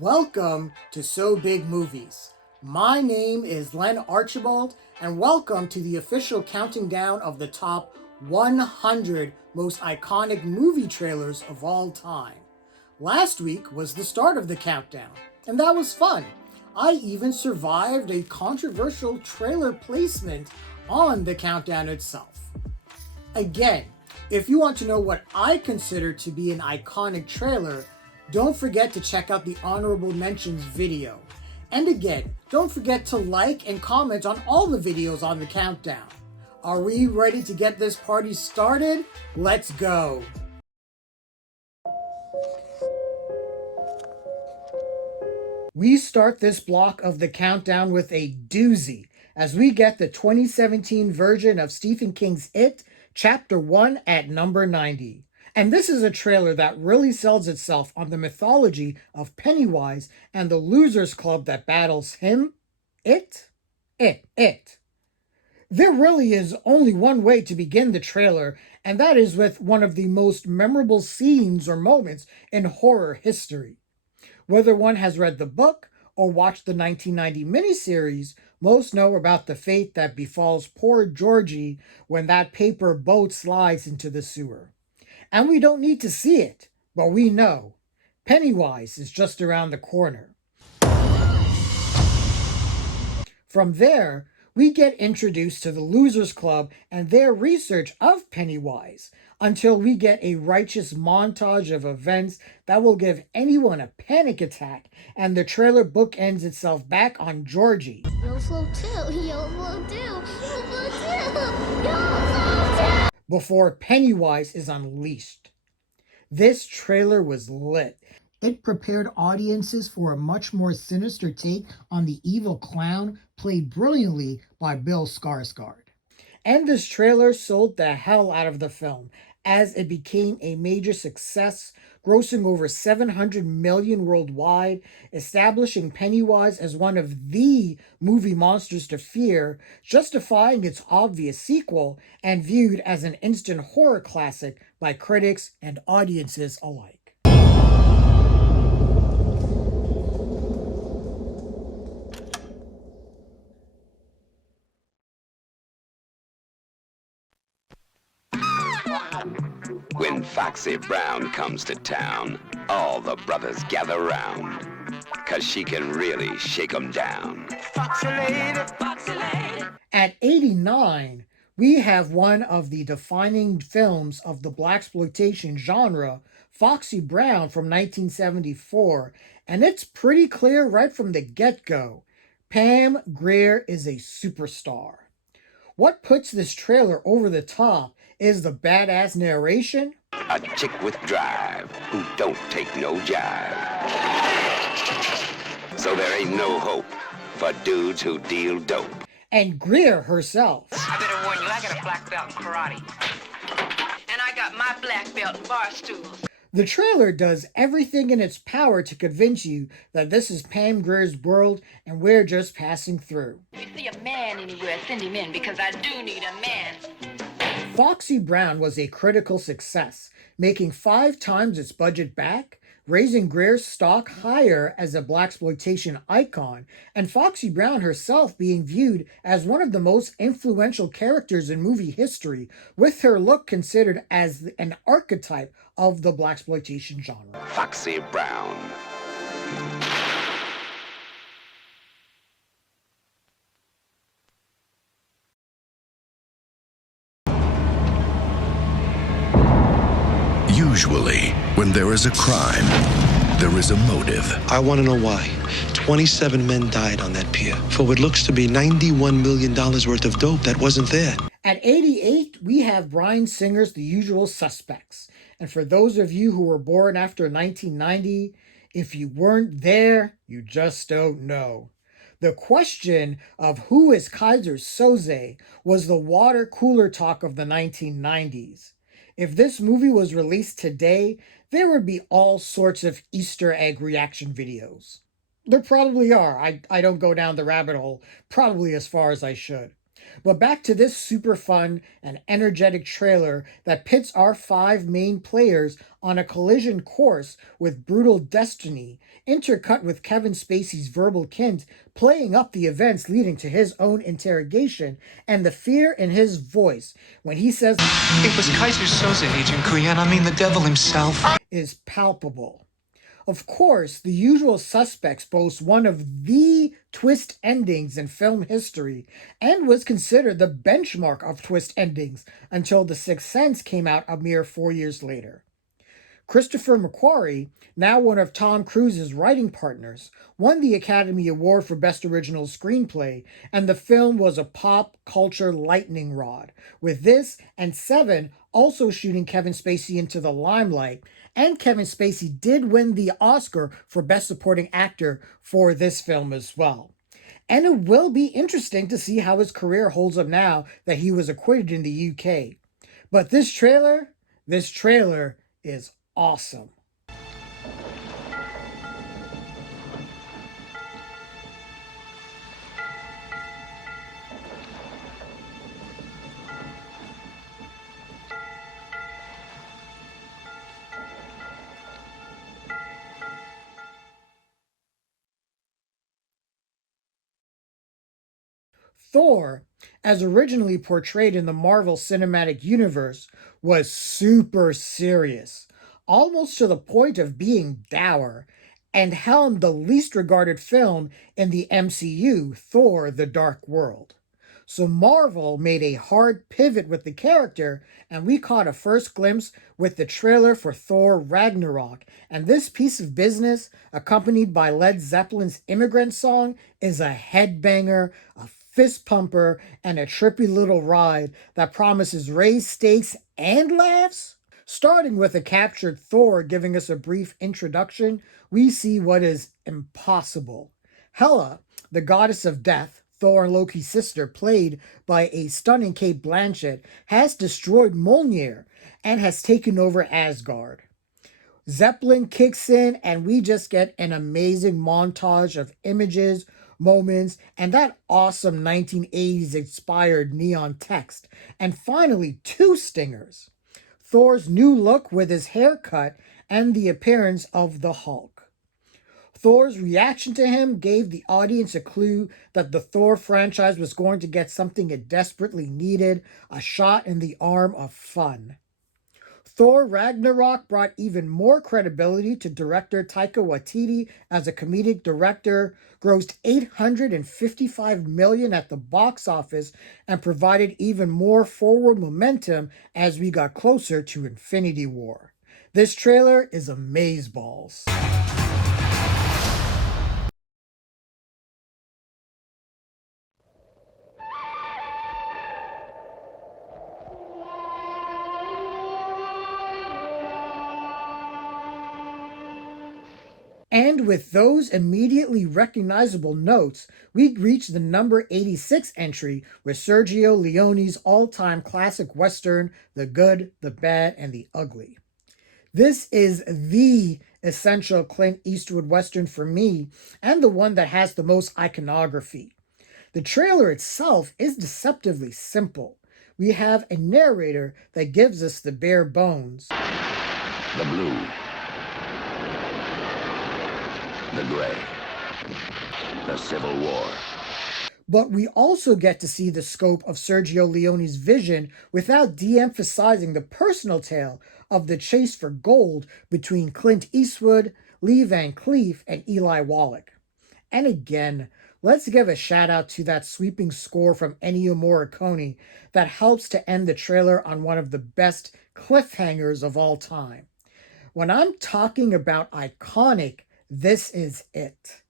Welcome to So Big Movies. My name is Len Archibald, and welcome to the official counting down of the top 100 most iconic movie trailers of all time. Last week was the start of the countdown, and that was fun. I even survived a controversial trailer placement on the countdown itself. Again, if you want to know what I consider to be an iconic trailer, don't forget to check out the honorable mentions video. And again, don't forget to like and comment on all the videos on the countdown. Are we ready to get this party started? Let's go! We start this block of the countdown with a doozy as we get the 2017 version of Stephen King's It, Chapter 1 at number 90. And this is a trailer that really sells itself on the mythology of Pennywise and the losers club that battles him. It. There really is only one way to begin the trailer, and that is with one of the most memorable scenes or moments in horror history. Whether one has read the book or watched the 1990 miniseries, most know about the fate that befalls poor Georgie when that paper boat slides into the sewer. And we don't need to see it, but we know Pennywise is just around the corner. From there, we get introduced to the Losers Club and their research of Pennywise until we get a righteous montage of events that will give anyone a panic attack, and the trailer bookends itself back on Georgie. You'll float too. You'll float too. You'll float too. You'll float too. Before Pennywise is unleashed. This trailer was lit. It prepared audiences for a much more sinister take on the evil clown, played brilliantly by Bill Skarsgård. And this trailer sold the hell out of the film, as it became a major success, grossing over $700 million worldwide, establishing Pennywise as one of the movie monsters to fear, justifying its obvious sequel, and viewed as an instant horror classic by critics and audiences alike. When Foxy Brown comes to town, all the brothers gather round, 'cause she can really shake 'em down. Foxy lady, Foxy lady. At 89, we have one of the defining films of the blaxploitation genre, Foxy Brown from 1974, and it's pretty clear right from the get-go. Pam Grier is a superstar. What puts this trailer over the top is the badass narration. A chick with drive who don't take no jive. So there ain't no hope for dudes who deal dope. And Grier herself. I better warn you, I got a black belt in karate. And I got my black belt in bar stools. The trailer does everything in its power to convince you that this is Pam Grier's world and we're just passing through. If you see a man anywhere, send him in, because I do need a man. Foxy Brown was a critical success, making 5 times its budget back, raising Grier's stock higher as a blaxploitation icon, and Foxy Brown herself being viewed as one of the most influential characters in movie history, with her look considered as an archetype of the blaxploitation genre. Foxy Brown. Usually, when there is a crime, there is a motive. I want to know why. 27 men died on that pier for what looks to be $91 million worth of dope that wasn't there. At 88, we have Bryan Singer's The Usual Suspects. And for those of you who were born after 1990, if you weren't there, you just don't know. The question of who is Kaiser Soze was the water cooler talk of the 1990s. If this movie was released today, there would be all sorts of Easter egg reaction videos. There probably are. I don't go down the rabbit hole probably as far as I should. But back to this super fun and energetic trailer that pits our five main players on a collision course with brutal destiny, intercut with Kevin Spacey's verbal hint playing up the events leading to his own interrogation and the fear in his voice when he says, "It was Kaiser Soze, Agent Kuyan. I mean, the devil himself," is palpable. Of course, The Usual Suspects boasts one of the twist endings in film history and was considered the benchmark of twist endings until The Sixth Sense came out a mere 4 years later. Christopher McQuarrie, now one of Tom Cruise's writing partners, won the Academy Award for Best Original Screenplay, and the film was a pop culture lightning rod, with this and Seven also shooting Kevin Spacey into the limelight, and Kevin Spacey did win the Oscar for Best Supporting Actor for this film as well. And it will be interesting to see how his career holds up now that he was acquitted in the UK. But this trailer is awesome. Thor, as originally portrayed in the Marvel Cinematic Universe, was super serious, almost to the point of being dour, and helmed the least regarded film in the MCU, Thor: The Dark World. So Marvel made a hard pivot with the character, and we caught a first glimpse with the trailer for Thor Ragnarok. And this piece of business, accompanied by Led Zeppelin's Immigrant Song, is a headbanger, a fist pumper, and a trippy little ride that promises raised stakes and laughs. Starting with a captured Thor giving us a brief introduction, we see what is impossible. Hela, the goddess of death, Thor and Loki's sister, played by a stunning Cate Blanchett, has destroyed Mjolnir and has taken over Asgard. Zeppelin kicks in, and we just get an amazing montage of images, moments, and that awesome 1980s inspired neon text. And finally, two stingers: Thor's new look with his haircut and the appearance of the Hulk. Thor's reaction to him gave the audience a clue that the Thor franchise was going to get something it desperately needed: a shot in the arm of fun. Thor Ragnarok brought even more credibility to director Taika Waititi as a comedic director, grossed $855 million at the box office, and provided even more forward momentum as we got closer to Infinity War. This trailer is amazeballs. And with those immediately recognizable notes, we reach the number 86 entry with Sergio Leone's all-time classic Western, The Good, the Bad, and the Ugly. This is the essential Clint Eastwood Western for me, and the one that has the most iconography. The trailer itself is deceptively simple. We have a narrator that gives us the bare bones. The blue. The gray. The Civil War. But we also get to see the scope of Sergio Leone's vision without de-emphasizing the personal tale of the chase for gold between Clint Eastwood, Lee Van Cleef, and Eli Wallach. And again, let's give a shout out to that sweeping score from Ennio Morricone that helps to end the trailer on one of the best cliffhangers of all time. When I'm talking about iconic, this is it.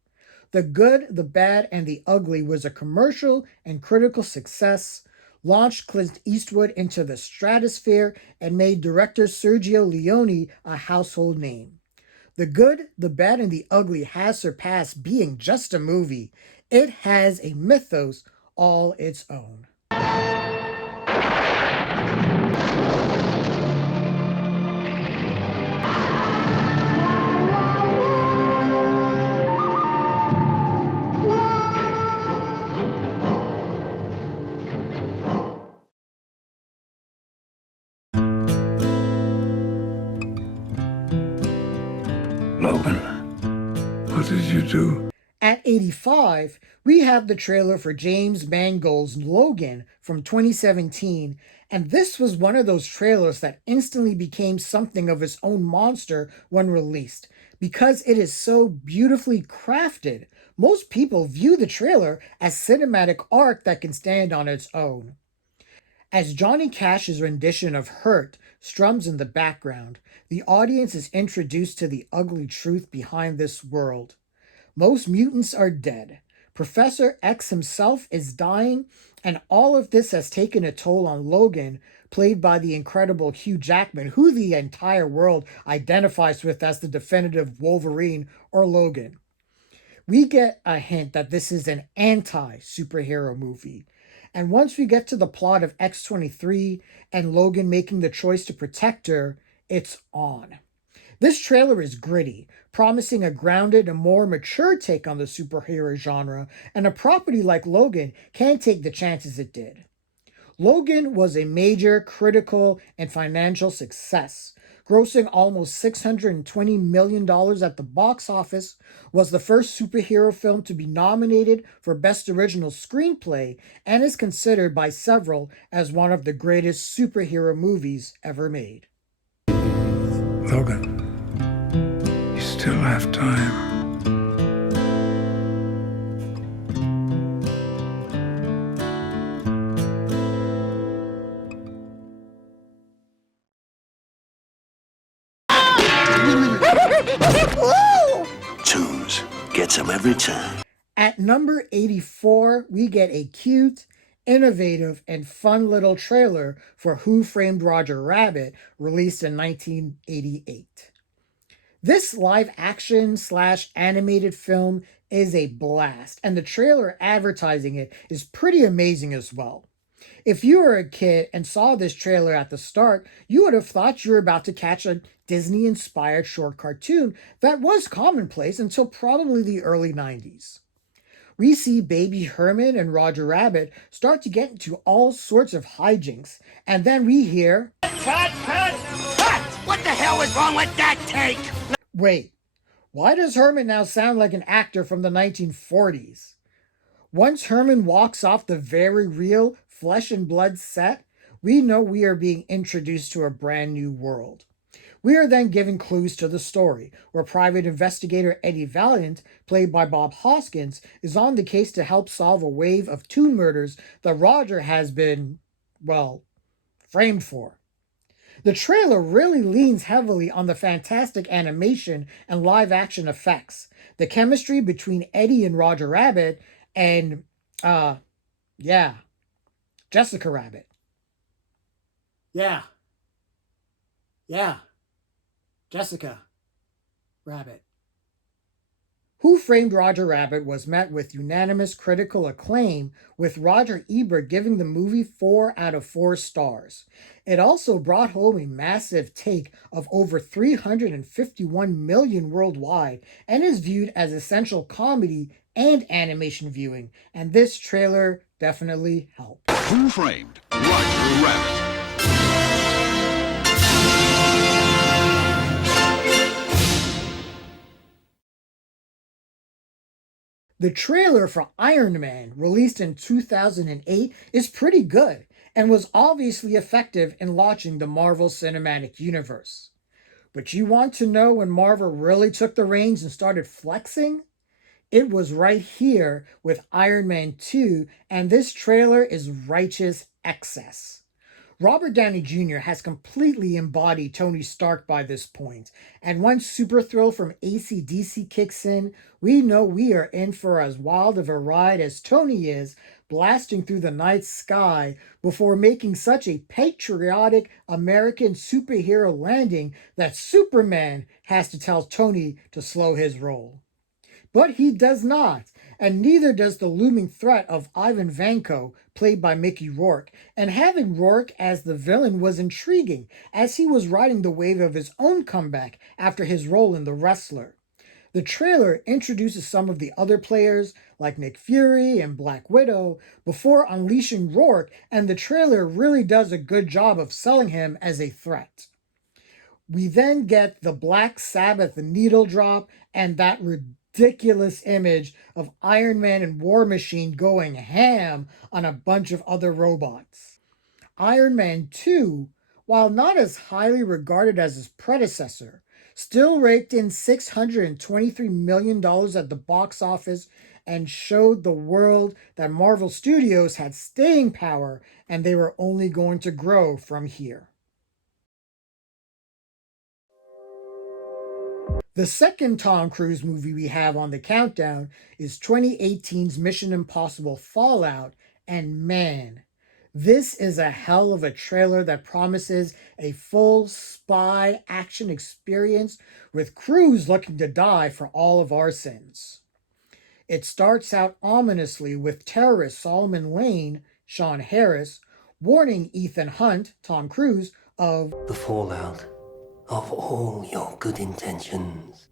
The Good, the Bad, and the Ugly was a commercial and critical success, launched Clint Eastwood into the stratosphere, and made director Sergio Leone a household name. The Good, the Bad, and the Ugly has surpassed being just a movie. It has a mythos all its own. Logan, what did you do? At 85, we have the trailer for James Mangold's Logan from 2017, and this was one of those trailers that instantly became something of its own monster when released, because it is so beautifully crafted. Most people view the trailer as cinematic art that can stand on its own. As Johnny Cash's rendition of Hurt strums in the background, the audience is introduced to the ugly truth behind this world. Most mutants are dead. Professor X himself is dying, and all of this has taken a toll on Logan, played by the incredible Hugh Jackman, who the entire world identifies with as the definitive Wolverine or Logan. We get a hint that this is an anti-superhero movie. And once we get to the plot of X-23 and Logan making the choice to protect her, it's on. This trailer is gritty, promising a grounded and more mature take on the superhero genre, and a property like Logan can't take the chances it did. Logan was a major critical and financial success, grossing almost $620 million at the box office, was the first superhero film to be nominated for Best Original Screenplay, and is considered by several as one of the greatest superhero movies ever made. Logan, you still have time. Tunes gets him every time. At number 84, we get a cute, innovative, and fun little trailer for Who Framed Roger Rabbit, released in 1988. This live-action / animated film is a blast, and the trailer advertising it is pretty amazing as well. If you were a kid and saw this trailer at the start, you would have thought you were about to catch a Disney-inspired short cartoon that was commonplace until probably the early 90s. We see baby Herman and Roger Rabbit start to get into all sorts of hijinks, and then we hear, Cut! What the hell is wrong with that take? wait, why does Herman now sound like an actor from the 1940s? Once Herman walks off the very real flesh and blood set, we know we are being introduced to a brand new world. We are then given clues to the story, where private investigator Eddie Valiant, played by Bob Hoskins, is on the case to help solve a wave of toon murders that Roger has been, well, framed for. The trailer really leans heavily on the fantastic animation and live-action effects, the chemistry between Eddie and Roger Rabbit, and, Jessica Rabbit. Yeah. Jessica Rabbit. Who Framed Roger Rabbit was met with unanimous critical acclaim, with Roger Ebert giving the movie 4 out of 4 stars. It also brought home a massive take of over $351 million worldwide, and is viewed as essential comedy and animation viewing, and this trailer definitely helped. Who Framed Roger Rabbit? The trailer for Iron Man, released in 2008, is pretty good, and was obviously effective in launching the Marvel Cinematic Universe. But you want to know when Marvel really took the reins and started flexing? It was right here with Iron Man 2, and this trailer is righteous excess. Robert Downey Jr. has completely embodied Tony Stark by this point, and once Super Thrill from AC/DC kicks in, we know we are in for as wild of a ride as Tony is, blasting through the night sky before making such a patriotic American superhero landing that Superman has to tell Tony to slow his roll. But he does not, and neither does the looming threat of Ivan Vanko, played by Mickey Rourke, and having Rourke as the villain was intriguing, as he was riding the wave of his own comeback after his role in The Wrestler. The trailer introduces some of the other players, like Nick Fury and Black Widow, before unleashing Rourke, and the trailer really does a good job of selling him as a threat. We then get the Black Sabbath needle drop and that ridiculous image of Iron Man and War Machine going ham on a bunch of other robots. Iron Man 2, while not as highly regarded as his predecessor, still raked in $623 million at the box office and showed the world that Marvel Studios had staying power and they were only going to grow from here. The second Tom Cruise movie we have on the countdown is 2018's Mission Impossible Fallout, and man, this is a hell of a trailer that promises a full spy action experience with Cruise looking to die for all of our sins. It starts out ominously with terrorist Solomon Lane, Sean Harris, warning Ethan Hunt, Tom Cruise, of the fallout of all your good intentions.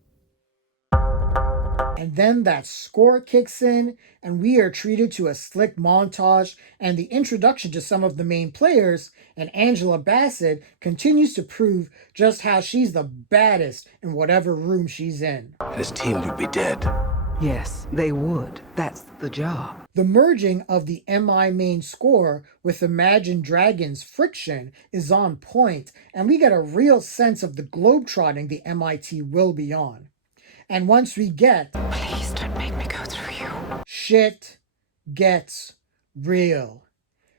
And then that score kicks in, and we are treated to a slick montage and the introduction to some of the main players, and Angela Bassett continues to prove just how she's the baddest in whatever room she's in. His team would be dead. Yes, they would. That's the job. The merging of the MI main score with Imagine Dragons' Friction is on point, and we get a real sense of the globetrotting the MIT will be on. And once we get... Please don't make me go through you. Shit gets real.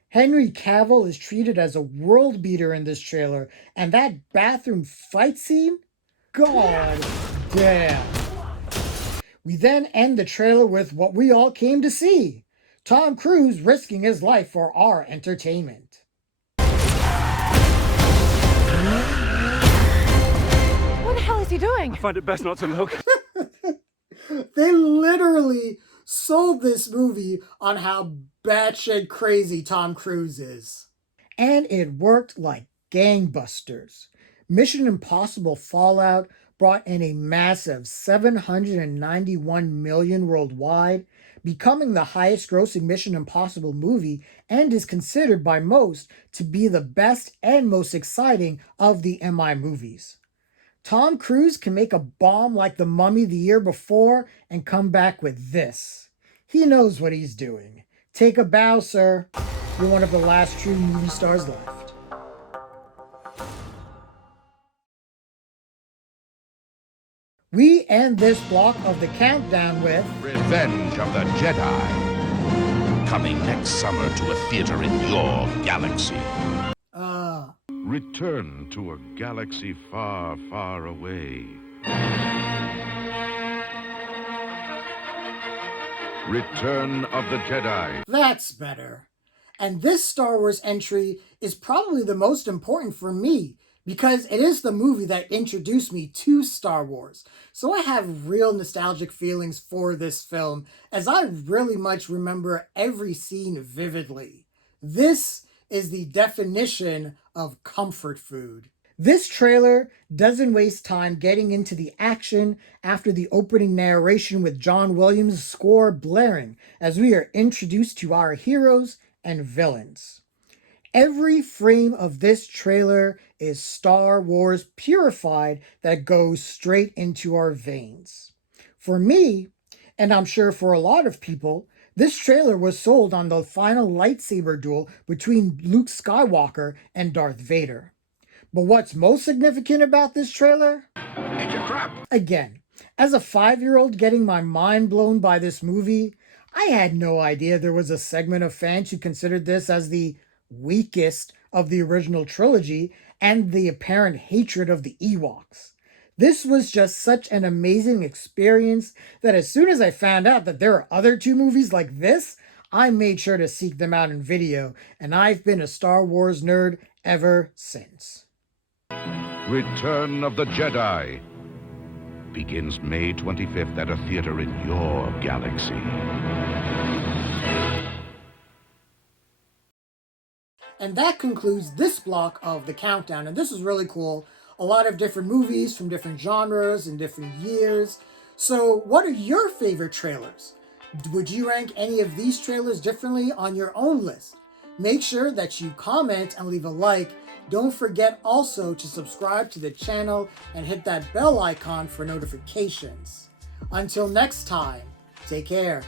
Henry Cavill is treated as a world beater in this trailer, and that bathroom fight scene? God damn. We then end the trailer with what we all came to see. Tom Cruise risking his life for our entertainment. What the hell is he doing? I find it best not to look. They literally sold this movie on how batshit crazy Tom Cruise is. And it worked like gangbusters. Mission Impossible Fallout brought in a massive $791 million worldwide, becoming the highest grossing Mission Impossible movie, and is considered by most to be the best and most exciting of the MI movies. Tom Cruise can make a bomb like The Mummy the year before and come back with this. He knows what he's doing. Take a bow, sir. You're one of the last true movie stars left. We end this block of the countdown with Revenge of the Jedi. Coming next summer to a theater in your galaxy. Return to a galaxy far, far away. Return of the Jedi. That's better. And this Star Wars entry is probably the most important for me because it is the movie that introduced me to Star Wars. So I have real nostalgic feelings for this film, as I really much remember every scene vividly. This is the definition of comfort food. This trailer doesn't waste time getting into the action after the opening narration with John Williams' score blaring as we are introduced to our heroes and villains. Every frame of this trailer is Star Wars purified that goes straight into our veins. For me, and I'm sure for a lot of people, this trailer was sold on the final lightsaber duel between Luke Skywalker and Darth Vader. But what's most significant about this trailer? Again, as a 5-year-old getting my mind blown by this movie, I had no idea there was a segment of fans who considered this as the weakest of the original trilogy and the apparent hatred of the Ewoks. This was just such an amazing experience that as soon as I found out that there are other 2 movies like this, I made sure to seek them out in video, and I've been a Star Wars nerd ever since. Return of the Jedi begins May 25th at a theater in your galaxy. And that concludes this block of the countdown, and this is really cool. A lot of different movies from different genres and different years. So what are your favorite trailers? Would you rank any of these trailers differently on your own list? Make sure that you comment and leave a like, Don't forget also to subscribe to the channel and hit that bell icon for notifications. Until next time, take care.